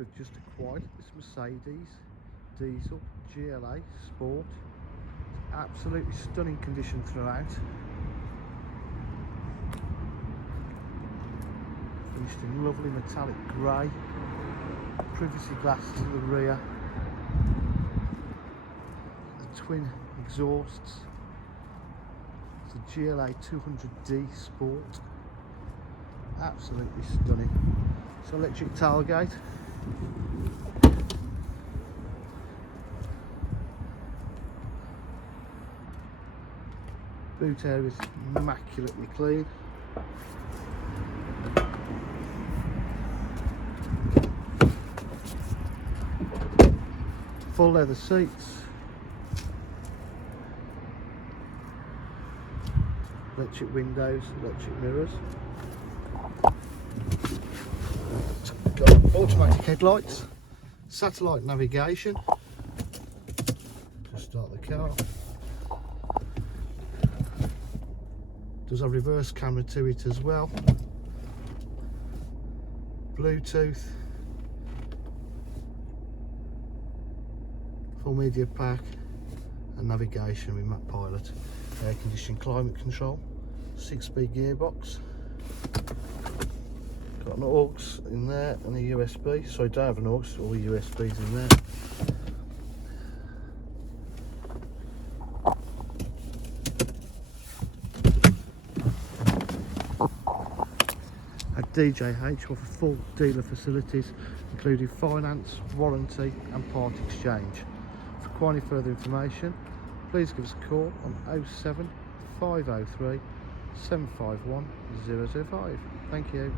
we've just acquired this Mercedes diesel GLA Sport. It's absolutely stunning condition throughout. Finished in lovely metallic grey, privacy glass to the rear, the twin exhausts. It's a GLA200d Sport. Absolutely stunning. It's an electric tailgate. Boot area is immaculately clean. Full leather seats. Electric windows, electric mirrors. It's got automatic headlights, satellite navigation. Just start the car. Does a reverse camera to it as well. Bluetooth. Full media pack and navigation with map pilot. Air conditioning, climate control. 6-speed gearbox. Got an aux in there and a USB. So I don't have an aux, all the USBs in there. At DJH offer full dealer facilities including finance, warranty and part exchange. For any further information, please give us a call on 07 503 751 005. Thank you.